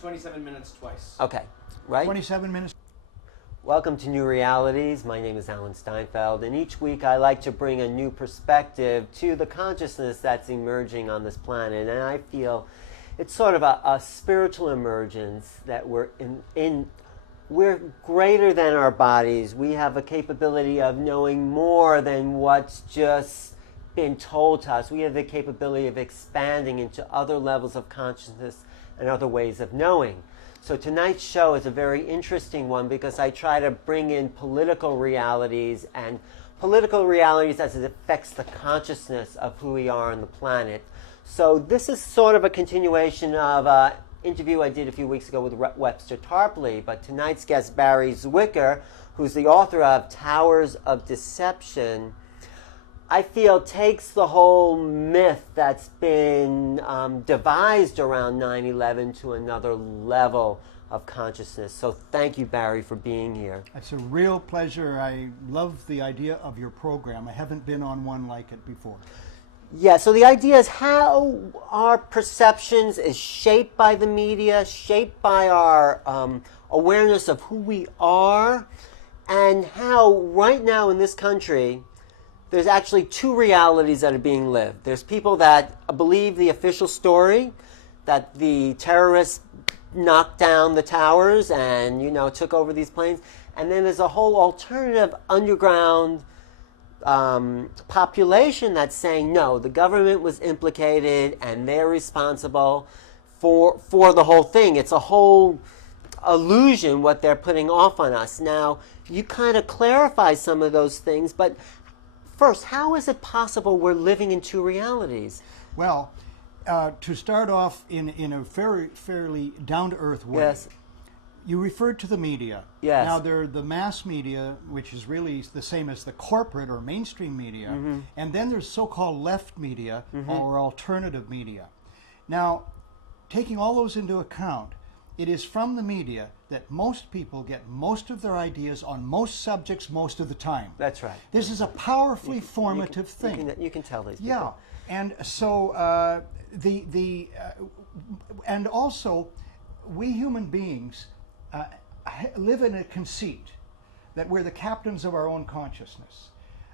27 minutes twice. Okay, right? 27 minutes. Welcome to New Realities. My name is Alan Steinfeld, and each week I like to bring a new perspective to the consciousness that's emerging on this planet. And I feel it's sort of a spiritual emergence that we're greater than our bodies. We have a capability of knowing more than what's just been told to us. We have the capability of expanding into other levels of consciousness and other ways of knowing. So tonight's show is a very interesting one because I try to bring in political realities as it affects the consciousness of who we are on the planet. So this is sort of a continuation of an interview I did a few weeks ago with Webster Tarpley, but tonight's guest, Barrie Zwicker, who's the author of Towers of Deception, I feel takes the whole myth that's been devised around 9/11 to another level of consciousness. So thank you, Barrie, for being here. It's a real pleasure. I love the idea of your program. I haven't been on one like it before. Yeah, so the idea is how our perceptions is shaped by the media, shaped by our awareness of who we are, and how right now in this country there's actually two realities that are being lived. There's people that believe the official story, that the terrorists knocked down the towers and, took over these planes. And then there's a whole alternative underground population that's saying, no, the government was implicated and they're responsible for the whole thing. It's a whole illusion what they're putting off on us. Now, you kind of clarify some of those things, but first, how is it possible we're living in two realities? Well, to start off in a fairly down-to-earth way, yes. You referred to the media. Yes. Now, they're the mass media, which is really the same as the corporate or mainstream media, and then there's so-called left media or alternative media. Now, taking all those into account, it is from the media that most people get most of their ideas on most subjects most of the time. That's right. This is a powerfully formative thing. You can tell these people. Yeah, and so and also we human beings live in a conceit that we're the captains of our own consciousness.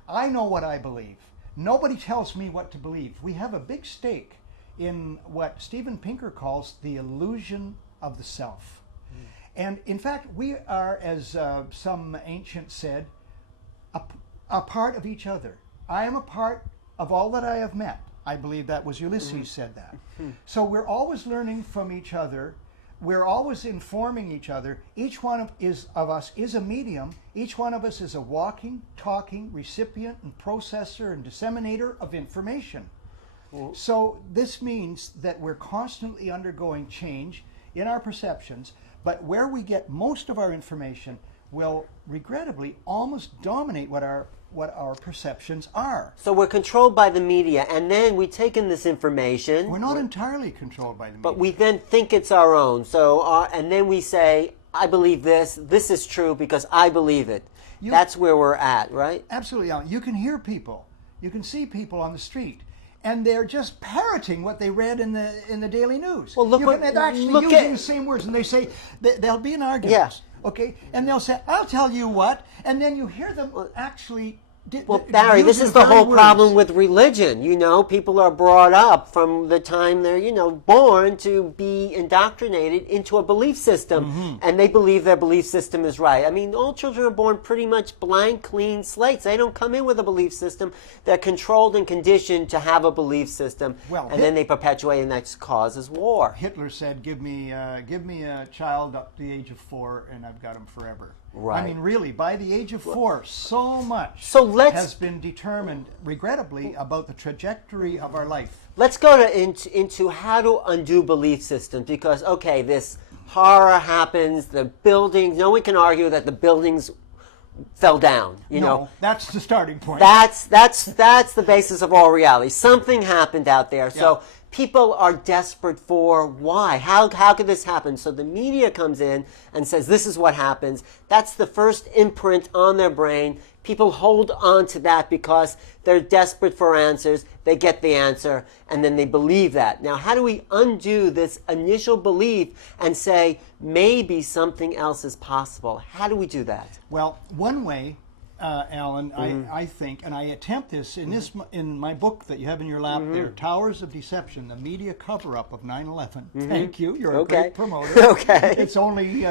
I know what I believe. Nobody tells me what to believe. We have a big stake in what Steven Pinker calls the illusion of the self. And in fact, we are, as some ancients said, a part of each other. I am a part of all that I have met. I believe that was Ulysses said that. So we're always learning from each other. We're always informing each other. Each one of us is a medium. Each one of us is a walking, talking recipient and processor and disseminator of information. So this means that we're constantly undergoing change in our perceptions, but where we get most of our information will regrettably almost dominate what our perceptions are. So we're controlled by the media, and then we take in this information. We're not entirely controlled by the media. But we then think it's our own. So, and then we say, I believe this. This is true because I believe it. That's where we're at, right? Absolutely. You can hear people. You can see people on the street. And they're just parroting what they read in the Daily News. Well, they're actually using the same words, and they say there'll be an argument. Yeah. Okay, and they'll say, "I'll tell you what," and then you hear them actually. Well, Barrie, this is the whole problem with religion. People are brought up from the time they're, born to be indoctrinated into a belief system, and they believe their belief system is right. I mean, all children are born pretty much blank, clean slates. They don't come in with a belief system. They're controlled and conditioned to have a belief system, and then they perpetuate, and that causes war. Hitler said, give me a child up to the age of 4, and I've got him forever. Right. I mean, really, by the age of 4, so much has been determined, regrettably, about the trajectory of our life. Let's go into how to undo belief systems, because, okay, this horror happens, the buildings, no one can argue that the buildings fell down. No, that's the starting point. That's the basis of all reality. Something happened out there. Yeah. So people are desperate for why. How could this happen? So the media comes in and says, this is what happens. That's the first imprint on their brain. people hold on to that because they're desperate for answers. They get the answer, and then they believe that. Now, how do we undo this initial belief and say maybe something else is possible? How do we do that? Well, one way, Alan, I think, and I attempt this in my book that you have in your lap there, Towers of Deception, the media cover-up of 9/11. Thank you. You're a great promoter. Okay. It's only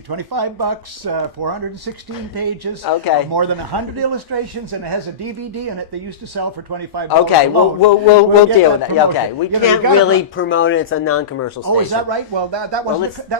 $25, 416 pages, Okay. more than 100 illustrations, and it has a DVD in it they used to sell for $25. Okay, alone. we'll get deal with that. promotion. Okay, we You know, can't you gotta really promote it. It's a non-commercial station. Oh, is that right? Well, that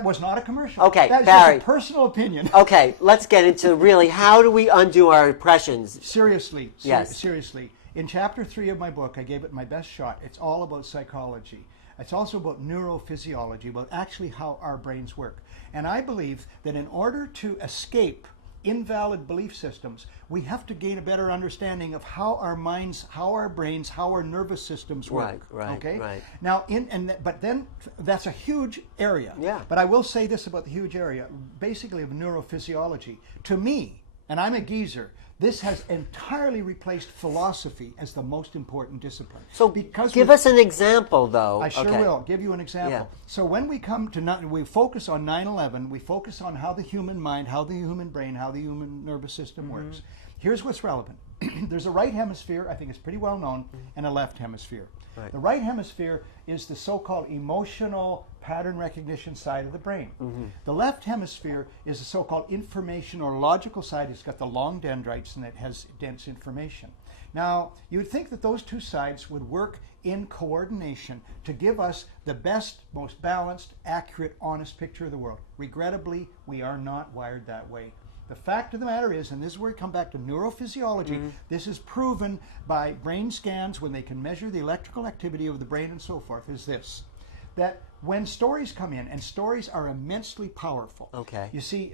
was not a commercial. Okay, that is Barrie. just a personal opinion. Okay, let's get into really how do we undo our impressions? Seriously, Yes. seriously. In chapter 3 of my book, I gave it my best shot. It's all about psychology. It's also about neurophysiology, about actually how our brains work. And I believe that in order to escape invalid belief systems, we have to gain a better understanding of how our minds, how our brains, how our nervous systems work. Right, okay? right. Now, but then that's a huge area. Yeah. But I will say this about the huge area, basically of neurophysiology. To me, and I'm a geezer, this has entirely replaced philosophy as the most important discipline. So give us an example, though. I sure will give you an example. Yeah. So when we come to, we focus on 9/11, we focus on how the human mind, how the human brain, how the human nervous system works. Here's what's relevant. There's a right hemisphere, I think it's pretty well known, and a left hemisphere. Right. The right hemisphere is the so-called emotional pattern recognition side of the brain. The left hemisphere is the so-called information or logical side. It's got the long dendrites and it has dense information. Now, you would think that those two sides would work in coordination to give us the best, most balanced, accurate, honest picture of the world. Regrettably, we are not wired that way. The fact of the matter is, and this is where we come back to neurophysiology, this is proven by brain scans when they can measure the electrical activity of the brain and so forth, is this, that when stories come in, and stories are immensely powerful. Okay. You see,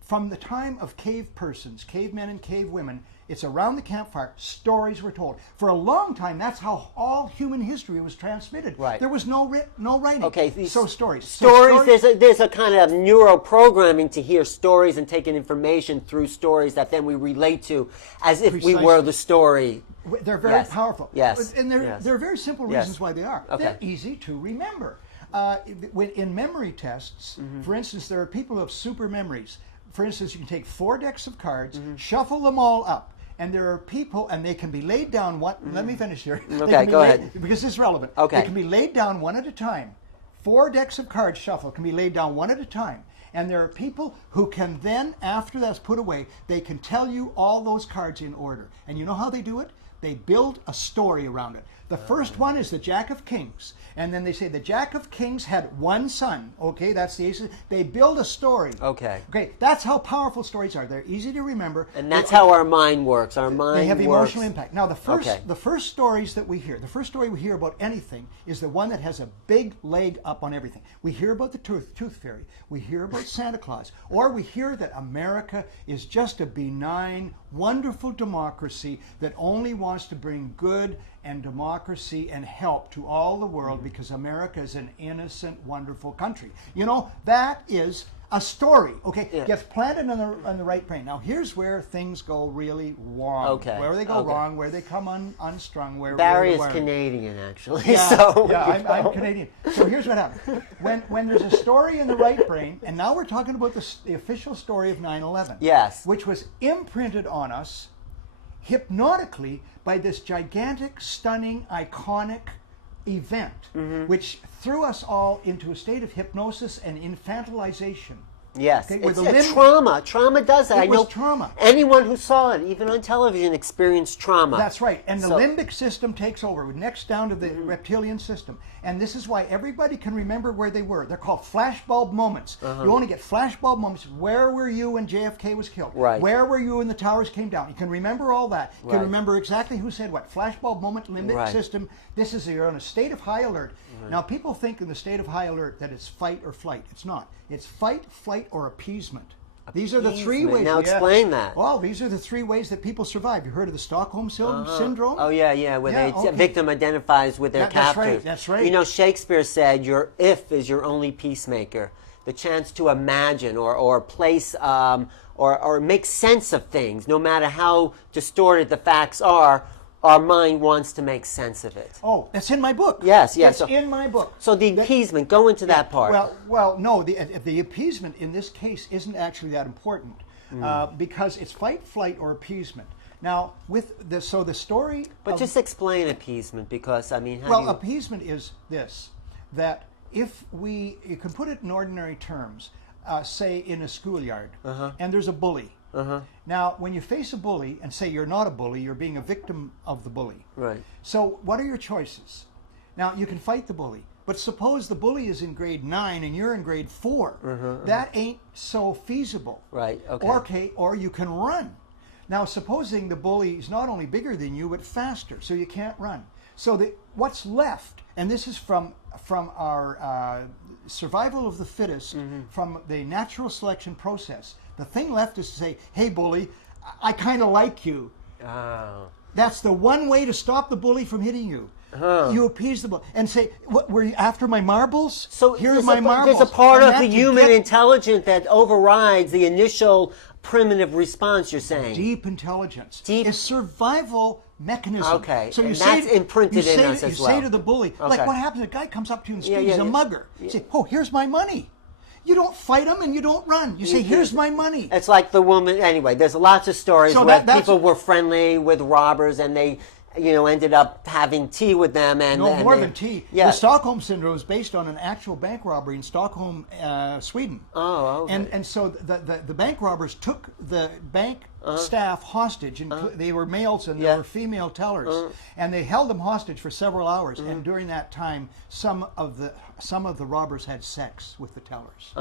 from the time of cave persons, cavemen and cave women, it's around the campfire, stories were told. For a long time, that's how all human history was transmitted. Right. There was no writing. Okay. So stories. Stories, there's a kind of neuroprogramming to hear stories and taking information through stories that then we relate to as if we were the story. They're very powerful. Yes. And there are very simple reasons why they are. Okay. They're easy to remember. In memory tests, for instance, there are people who have super memories. For instance, you can take 4 decks of cards, shuffle them all up. And there are people, and they can be laid down one. Let me finish here. Okay, go ahead. Because this is relevant. Okay. They can be laid down one at a time. 4 decks of cards shuffled can be laid down one at a time. And there are people who can then, after that's put away, they can tell you all those cards in order. And you know how they do it? They build a story around it. The first one is the Jack of Kings. And then they say the Jack of Kings had one son. Okay, that's the ace. They build a story. Okay. Okay, that's how powerful stories are. They're easy to remember. And that's how our mind works. Our mind They have works. emotional impact. Now, the first stories that we hear, the first story we hear about anything is the one that has a big leg up on everything. We hear about the tooth fairy. We hear about Santa Claus. Or we hear that America is just a benign, wonderful democracy that only wants to bring good and democracy and help to all the world because America is an innocent, wonderful country. You know, that is a story, okay? Yeah. Gets planted on the right brain. Now, here's where things go really wrong. Okay. Where they go wrong, where they come unstrung, where Barrie where is they Canadian, actually. yeah, So yeah, I'm Canadian. So here's what happens. When there's a story in the right brain, and now we're talking about the official story of 9/11. Yes. Which was imprinted on us hypnotically by this gigantic, stunning, iconic event, which threw us all into a state of hypnosis and infantilization. Yes, Okay, it's a trauma. Trauma does that. It I know was trauma. anyone who saw it, even on television, experienced trauma. That's right. And the So- limbic system takes over, next down to the reptilian system. And this is why everybody can remember where they were. They're called flashbulb moments. You only get flashbulb moments. Where were you when JFK was killed? Right. Where were you when the towers came down? You can remember all that. You can Right. remember exactly who said what. Flashbulb moment, limbic Right. system. This is, you're in a state of high alert. Now, people think in the state of high alert that it's fight or flight. It's not. It's fight, flight, or appeasement. These are the 3 Appeasement. ways. Now explain that. Well, these are the 3 ways that people survive. You heard of the Stockholm Syndrome? Oh yeah, where Yeah, the okay. victim identifies with their That's captors. right, that's right. You know, Shakespeare said, "Your if is your only peacemaker." The chance to imagine or place or make sense of things, no matter how distorted the facts are. Our mind wants to make sense of it. Oh, that's in my book. Yes. It's in my book. So the appeasement, go into that part. Well, no. The appeasement in this case isn't actually that important because it's fight, flight, or appeasement. Now, with the story. But just explain appeasement, because appeasement is this: that if you can put it in ordinary terms, say in a schoolyard, and there's a bully. Now, when you face a bully and say you're not a bully, you're being a victim of the bully. Right. So what are your choices? Now, you can fight the bully, but suppose the bully is in grade 9 and you're in grade 4. That ain't so feasible. Right, okay. Or you can run. Now, supposing the bully is not only bigger than you, but faster, so you can't run. So what's left, and this is from our survival of the fittest, from the natural selection process, the thing left is to say, hey, bully, I kind of like you. Oh. That's the one way to stop the bully from hitting you. You appease the bully and say, "What were you after my marbles? So here's my marbles." There's a part of the human intelligence that overrides the initial primitive response. You're saying deep intelligence, a survival mechanism. Okay, so that's imprinted in us as well. You say to the bully, like, what happens? A guy comes up to you in the street, he's a mugger. You say, "Oh, here's my money." You don't fight him and you don't run. You say, "Here's my money." It's like the woman. Anyway, there's lots of stories where people were friendly with robbers and they, ended up having tea with them. And more than tea. Yeah. The Stockholm Syndrome is based on an actual bank robbery in Stockholm, Sweden. Oh, okay. And so the bank robbers took the bank staff hostage, and they were males and they were female tellers, and they held them hostage for several hours. And during that time, some of the robbers had sex with the tellers.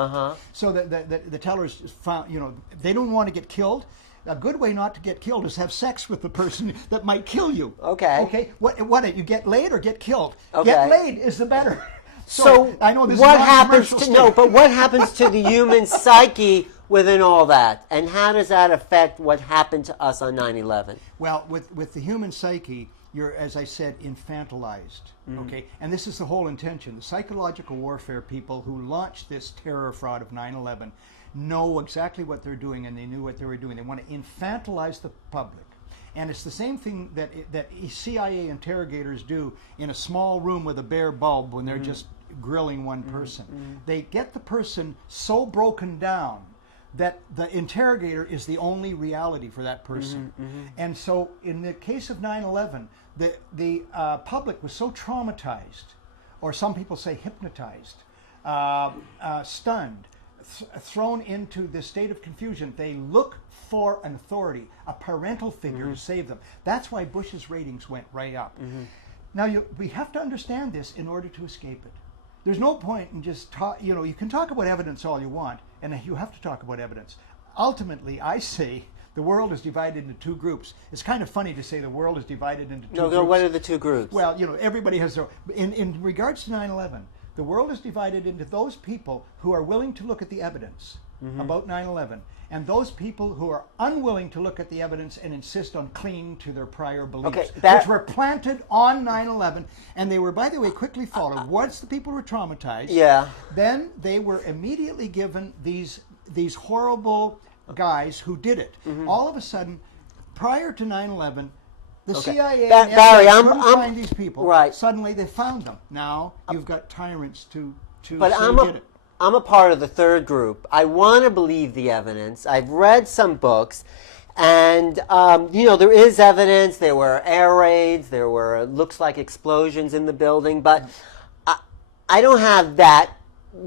So the tellers found, they don't want to get killed. A good way not to get killed is have sex with the person that might kill you. Okay. Okay. What you get laid or get killed? Okay. Get laid is the better. So I know this what is happens to but what happens to the human psyche within all that, and how does that affect what happened to us on 9/11? Well, with the human psyche, you're, as I said, infantilized. Okay, and this is the whole intention. The psychological warfare people who launched this terror fraud of 9/11 know exactly what they're doing, and they knew what they were doing. They want to infantilize the public. And it's the same thing that CIA interrogators do in a small room with a bare bulb when they're just grilling one person. They get the person so broken down that the interrogator is the only reality for that person. And so in the case of 9/11, the public was so traumatized, or some people say hypnotized, stunned, thrown into this state of confusion. They look for an authority, a parental figure to save them. That's why Bush's ratings went right up. Now, we have to understand this in order to escape it. There's no point in just you can talk about evidence all you want, and you have to talk about evidence. Ultimately, I say the world is divided into two groups. It's kind of funny to say the world is divided into two groups. No, what are the two groups? Well, everybody has their... In regards to 9/11, the world is divided into those people who are willing to look at the evidence about 9/11, and those people who are unwilling to look at the evidence and insist on clinging to their prior beliefs, which were planted on 9/11, and they were, by the way, quickly followed. Once the people were traumatized, then they were immediately given these horrible guys who did it. All of a sudden, prior to 9/11, the CIA and Barrie, couldn't find these people. Right. Suddenly they found them. Now you've got tyrants to but get it. I'm a part of the third group. I want to believe the evidence. I've read some books, and there is evidence. There were air raids. There were looks like explosions in the building, but I don't have that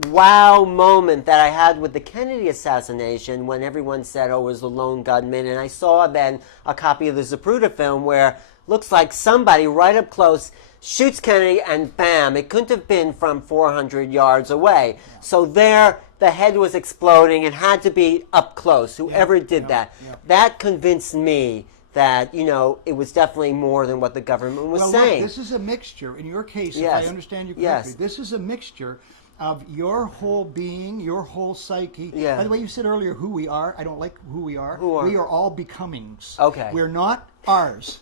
wow moment that I had with the Kennedy assassination when everyone said, "Oh, it was the lone gunman," and I saw then a copy of the Zapruder film where looks like somebody right up close shoots Kennedy and bam, it couldn't have been from 400 yards away. So there, the head was exploding. It had to be up close, whoever did that. That convinced me that, it was definitely more than what the government was saying. Look, this is a mixture. In your case, if I understand you correctly, this is a mixture of your whole being, your whole psyche. By the way, you said earlier who we are. I don't like who we are. We are all becomings. Okay. We're not ours.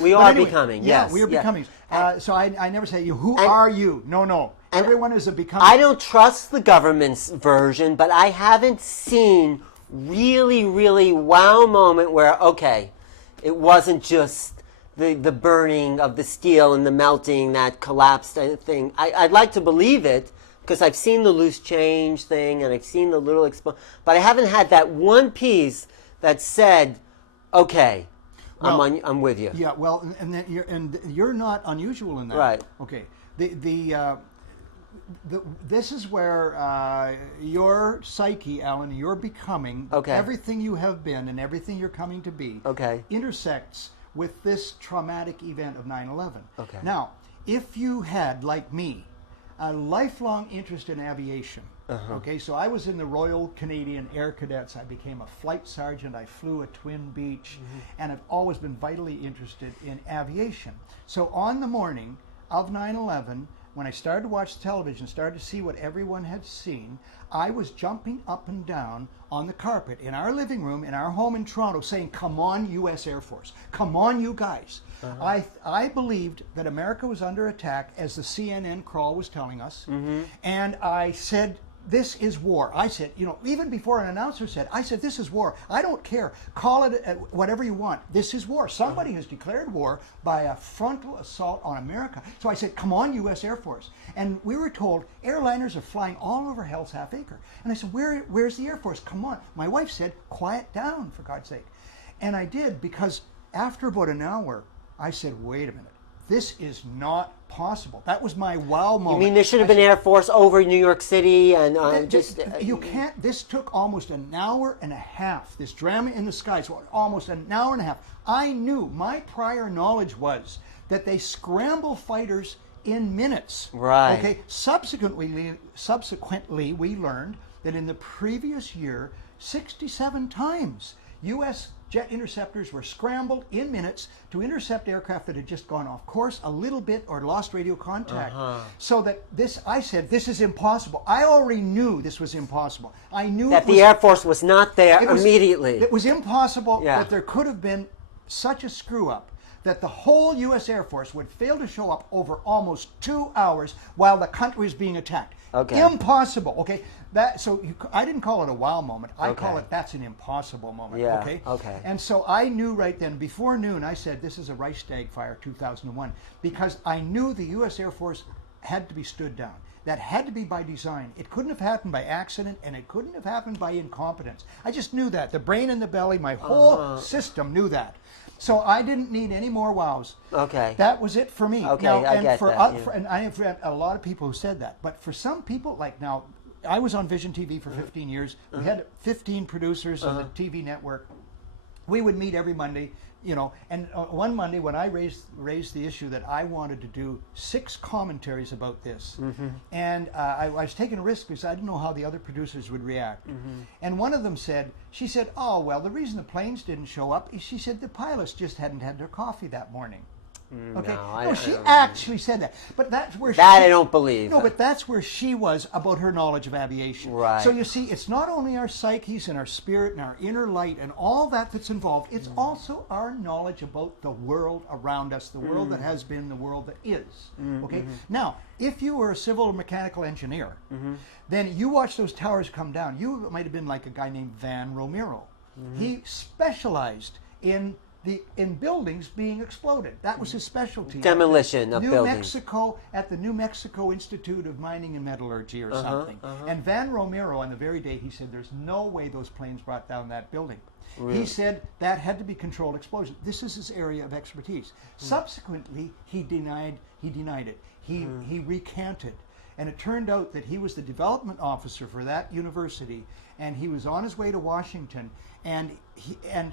We are becoming, yes. Yeah, we are becomings. So I never say, who are you? No. Everyone is a becoming. I don't trust the government's version, but I haven't seen really, really wow moment where, okay, it wasn't just the burning of the steel and the melting that collapsed thing. I'd like to believe it because I've seen the loose change thing and I've seen the little but I haven't had that one piece that said, okay, Well, I'm with you. Yeah, well, and you're not unusual in that. Right. Okay. This is where your psyche, Alan, your becoming, Okay. everything you have been and everything you're coming to be, Okay. intersects with this traumatic event of 9/11. Okay. Now, if you had, like me, a lifelong interest in aviation. Okay, so I was in the Royal Canadian Air Cadets. I became a flight sergeant. I flew a Twin Beach, and I've always been vitally interested in aviation. So on the morning of 9/11, when I started to watch television, started to see what everyone had seen, I was jumping up and down on the carpet in our living room in our home in Toronto saying, come on, U.S. Air Force. Come on, you guys. I believed that America was under attack, as the CNN crawl was telling us. And I said, this is war. I said, even before an announcer said, I said, this is war. I don't care. Call it whatever you want. This is war. Somebody has declared war by a frontal assault on America. So I said, come on, U.S. Air Force. And we were told airliners are flying all over Hell's Half Acre. And I said, where's the Air Force? Come on. My wife said, quiet down, for God's sake. And I did, because after about an hour, I said, wait a minute. This is not possible. That was my wow moment. You mean there should have been Air Force over New York City and you can't. This took almost an hour and a half. This drama in the skies, so almost an hour and a half. I knew, my prior knowledge was that they scramble fighters in minutes. Right. Okay. Subsequently, we learned that in the previous year, 67 times, U.S. jet interceptors were scrambled in minutes to intercept aircraft that had just gone off course a little bit or lost radio contact. So that I said, this is impossible. I already knew this was impossible. I knew that the Air Force was not there immediately. It was impossible that there could have been such a screw up that the whole U.S. Air Force would fail to show up over almost 2 hours while the country was being attacked. Okay. Impossible. Okay. I didn't call it a wow moment. I call it, that's an impossible moment. Yeah. Okay. Okay. And so I knew right then, before noon, I said, this is a Reichstag fire 2001, because I knew the U.S. Air Force had to be stood down. That had to be by design. It couldn't have happened by accident, and it couldn't have happened by incompetence. I just knew that. The brain and the belly, my whole system knew that. So I didn't need any more wows. Okay. That was it for me. Okay, now, I get that. And I have read a lot of people who said that. But for some people, like now, I was on Vision TV for 15 years. We had 15 producers on the TV network. We would meet every Monday, and one Monday when I raised the issue that I wanted to do 6 commentaries about this, and I was taking a risk because I didn't know how the other producers would react. And one of them she said, oh, well, the reason the planes didn't show up is, she said, the pilots just hadn't had their coffee that morning. Okay. No, she actually said that, but that's where I don't believe. No, but that's where she was about her knowledge of aviation. Right. So you see, it's not only our psyches and our spirit and our inner light and all that's involved. It's also our knowledge about the world around us, the world that has been, the world that is. Okay. Now, if you were a civil or mechanical engineer, then you watch those towers come down. You might have been like a guy named Van Romero. He specialized in buildings being exploded. That was his specialty. Demolition of buildings. New Mexico, at the New Mexico Institute of Mining and Metallurgy or something. And Van Romero, on the very day, he said, there's no way those planes brought down that building. Really? He said that had to be controlled explosion. This is his area of expertise. Subsequently, he denied it. He recanted. And it turned out that he was the development officer for that university, and he was on his way to Washington, and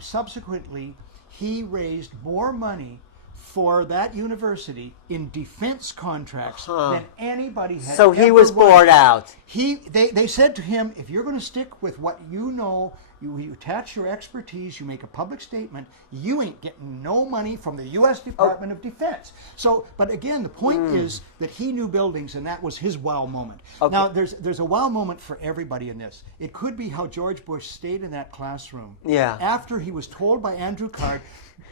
subsequently he raised more money for that university in defense contracts than anybody had. So he was bored out. They said to him, if you're going to stick with what you know, you attach your expertise, you make a public statement, you ain't getting no money from the U.S. Department of Defense. So, but again, the point is that he knew buildings, and that was his wow moment. Okay. Now, there's a wow moment for everybody in this. It could be how George Bush stayed in that classroom after he was told by Andrew Card,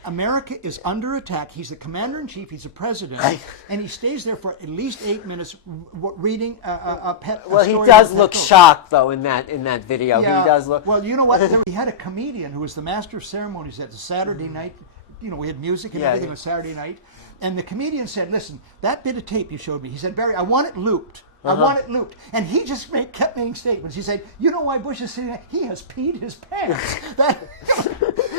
America is under attack. He's the commander-in-chief, he's the president, and he stays there for at least 8 minutes reading a story. Well, he does look shocked, though, in that video. Yeah. He does look. Well, you know what? We had a comedian who was the master of ceremonies at the Saturday night. You know, we had music and Yeah, everything yeah. on Saturday night. And the comedian said, listen, that bit of tape you showed me, he said, Barry, I want it looped. I want it looped. And he just kept making statements. He said, you know why Bush is sitting there? He has peed his pants.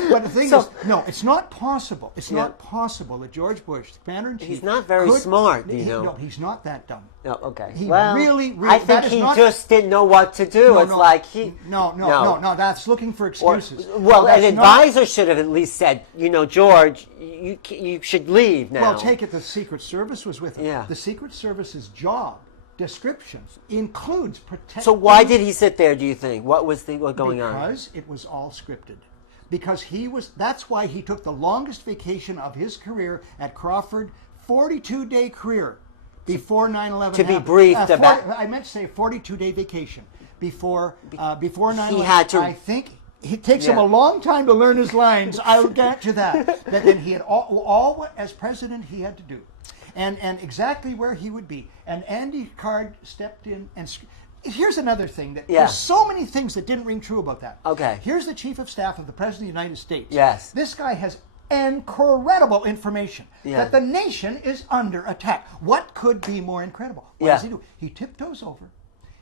But the thing is, no, it's not possible. It's not possible that George Bush, the commander-in-chief... He's not very smart, you know. No, he's not that dumb. No, okay. He well, really, I think he just didn't know what to do. No, it's no, like he... No, that's looking for Or, excuses. well, No, an that's not- advisor should have at least said, you know, George, you should leave now. Well, take it the Secret Service was with him. Yeah. The Secret Service's job descriptions includes protecting... So why did he sit there, do you think? What was going on? Because it was all scripted. Because that's why he took the longest vacation of his career at Crawford, 42-day career before 9/11 To be happened. briefed about... I meant to say 42-day vacation before 9/11. He had to... I think it takes him a long time to learn his lines. I'll get to that. But then he had all as president he had to do. And exactly where he would be. And Andy Card stepped in and... Here's another thing that there's so many things that didn't ring true about that. Okay. Here's the Chief of Staff of the President of the United States. Yes. This guy has incredible information that the nation is under attack. What could be more incredible? What does he do? He tiptoes over.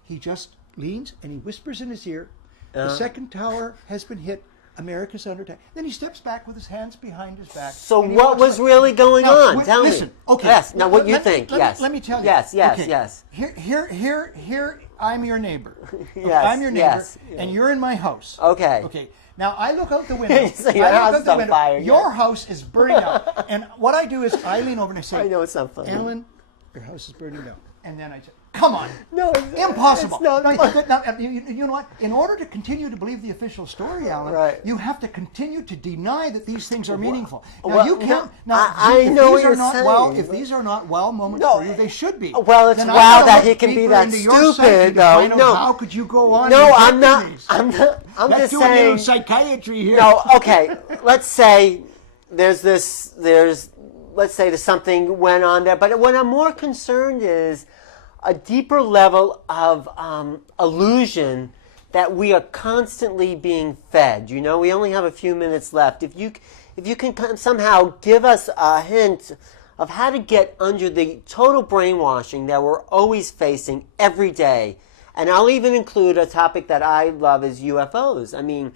He just leans and he whispers in his ear, the second tower has been hit. America's under attack. Then he steps back with his hands behind his back. So what was really going on? Tell me. Listen, okay. Yes. Now, what you think? Let me tell you. Yes. Okay. Yes. Here. I'm your neighbor. Yes, I'm your neighbor, yes. and you're in my house. Okay. Okay. Now I look out the window. So your house is on fire. Your house is burning up, and what I do is I lean over and I say, I know it's not funny. Alan, your house is burning down. And then I say, come on. No, impossible. It's not No, you know what? In order to continue to believe the official story, Alan, you have to continue to deny that these things are meaningful. Now you can't. I know what you're saying. If these are not wow moments for you, they should be. Well, it's Then wow I that gotta he look can be deeper that into your psyche stupid, to though. find out No. how could you go on? No, I'm rejecting not. these? I'm not. I'm Let's just do a little saying. psychiatry here. No, okay. Let's say there's something went on there, but what I'm more concerned is a deeper level of illusion that we are constantly being fed. You know, we only have a few minutes left. If you can somehow give us a hint of how to get under the total brainwashing that we're always facing every day, and I'll even include a topic that I love is UFOs. I mean,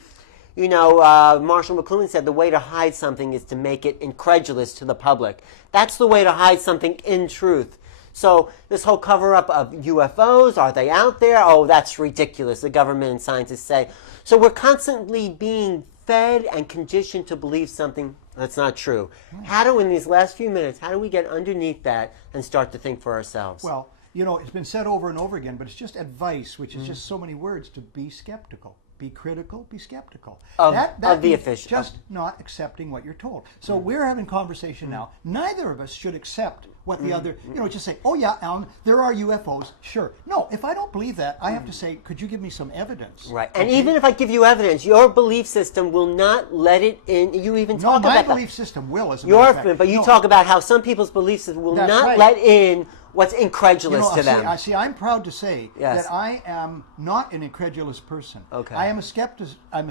you know, Marshall McLuhan said the way to hide something is to make it incredulous to the public. That's the way to hide something in truth. So this whole cover-up of UFOs, are they out there? Oh, that's ridiculous, the government and scientists say. So we're constantly being fed and conditioned to believe something that's not true. In these last few minutes, how do we get underneath that and start to think for ourselves? Well, you know, it's been said over and over again, but it's just advice, which is just so many words, to be skeptical. Be critical, be skeptical. Of the means official. Just not accepting what you're told. So we're having conversation now. Neither of us should accept what the other, you know, just say, oh yeah, Alan, there are UFOs. Sure. No, if I don't believe that, I have to say, could you give me some evidence? Right. And even if I give you evidence, your belief system will not let it in. You even talk about my belief system will, as a matter of fact. But you talk about how some people's belief system will not let in what's incredulous to them. I'm proud to say Yes. that I am not an incredulous person. Okay. I am a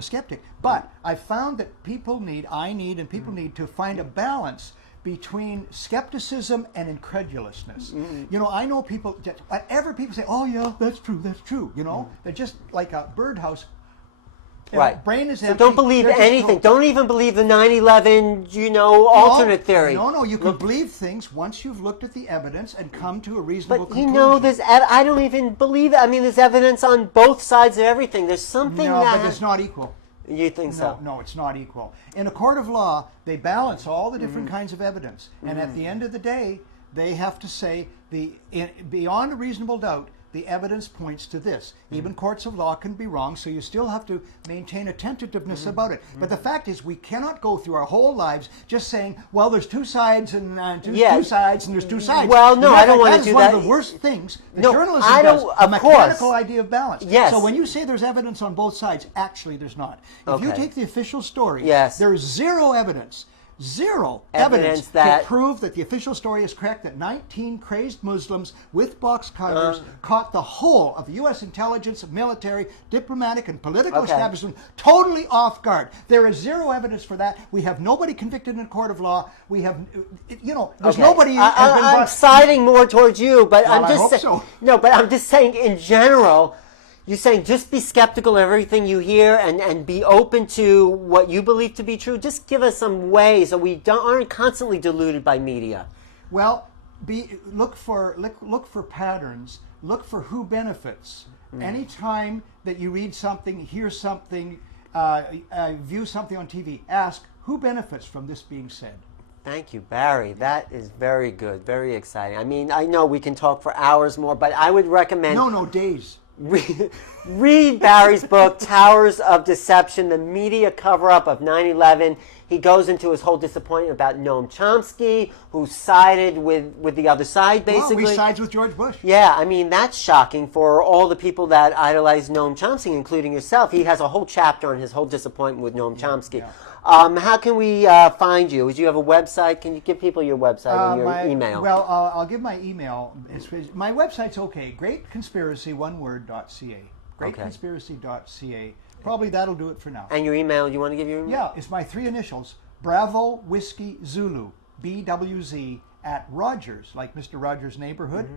skeptic, but I found that people need to find a balance between skepticism and incredulousness. You know, I know people, whatever people say, oh yeah, that's true, you know? They're just like a birdhouse. Right. Brain is so empty. don't believe anything. Don't even believe the 9/11, alternate theory. No, you can believe things once you've looked at the evidence and come to a reasonable conclusion. But you know, I don't even believe it. I mean, there's evidence on both sides of everything. There's something but it's not equal. You think so? No, it's not equal. In a court of law, they balance all the different kinds of evidence. And at the end of the day, they have to say, beyond a reasonable doubt, the evidence points to this. Even courts of law can be wrong, so you still have to maintain a tentativeness about it. But the fact is, we cannot go through our whole lives just saying, well, there's two sides and two sides and there's two sides. Well, no, I don't want to do that. That's one of the worst things that journalism does, a of mechanical course. idea of balance. Yes. So when you say there's evidence on both sides, actually there's not. If you take the official story, Yes. there's zero evidence zero Evidence evidence that- to prove that the official story is correct, that 19 crazed Muslims with box cutters caught the whole of the U.S. intelligence, military, diplomatic, and political Okay. establishment totally off guard. There is zero evidence for that. We have nobody convicted in a court of law. We have, there's Okay. nobody has been I'm brought. siding more towards you, but Well, I'm I just hope saying. so. No, but I'm just saying in general. You're saying just be skeptical of everything you hear and be open to what you believe to be true. Just give us some ways so we aren't constantly deluded by media. Well, look for patterns. Look for who benefits. Anytime that you read something, hear something, view something on TV, ask who benefits from this being said. Thank you, Barry. That is very good, very exciting. I mean, I know we can talk for hours more, but I would recommend... No, days. Read Barry's book, Towers of Deception, the media cover-up of 9/11. He goes into his whole disappointment about Noam Chomsky, who sided with the other side, basically. Well, we sides with George Bush. Yeah, I mean, that's shocking for all the people that idolize Noam Chomsky, including yourself. He has a whole chapter on his whole disappointment with Noam Chomsky. Yeah. How can we find you? Do you have a website? Can you give people your website and your email? Well, I'll give my email. My website's okay. Greatconspiracy, one word, .ca. Greatconspiracy.ca. Probably that'll do it for now. And your email, you want to give your email? Yeah, it's my 3 initials. Bravo Whiskey Zulu, BWZ at Rogers, like Mr. Rogers Neighborhood,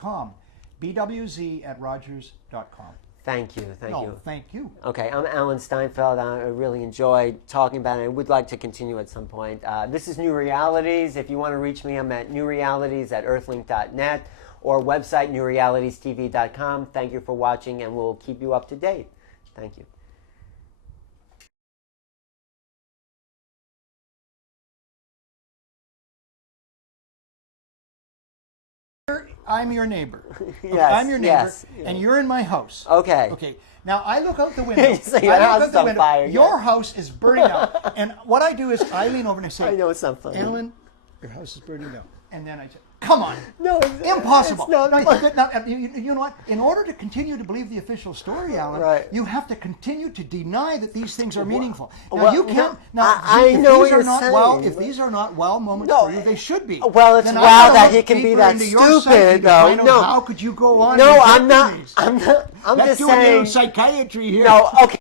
.com. BWZ at Rogers.com. Thank you. Thank you. Thank you. Okay, I'm Alan Steinfeld. I really enjoyed talking about it. I would like to continue at some point. This is New Realities. If you want to reach me, I'm at newrealities@earthlink.net or website newrealitiestv.com. Thank you for watching, and we'll keep you up to date. Thank you. I'm your neighbor. Yes, I'm your neighbor, yes. and you're in my house. Okay. Okay. Now I look out the window. So your I look house out is the on window. fire, Your yeah. house is burning up, and what I do is I lean over and I say, I know it's not funny. Alan, your house is burning up, and then I say, come on. No, Impossible. It's not funny. Now, you know what? In order to continue to believe the official story, Alan, Right. you have to continue to deny that these things are meaningful. Now well, you can't. no, Now, I if know these what are you're not saying, well, if but- these are not wow moments No, for you, they should be. Well, it's Then wow I gotta that look he can be deeper that into your psyche stupid, to though. find out No. how could you go on? No, and I'm not. these. I'm Let's just do a little saying. psychiatry here. No, okay.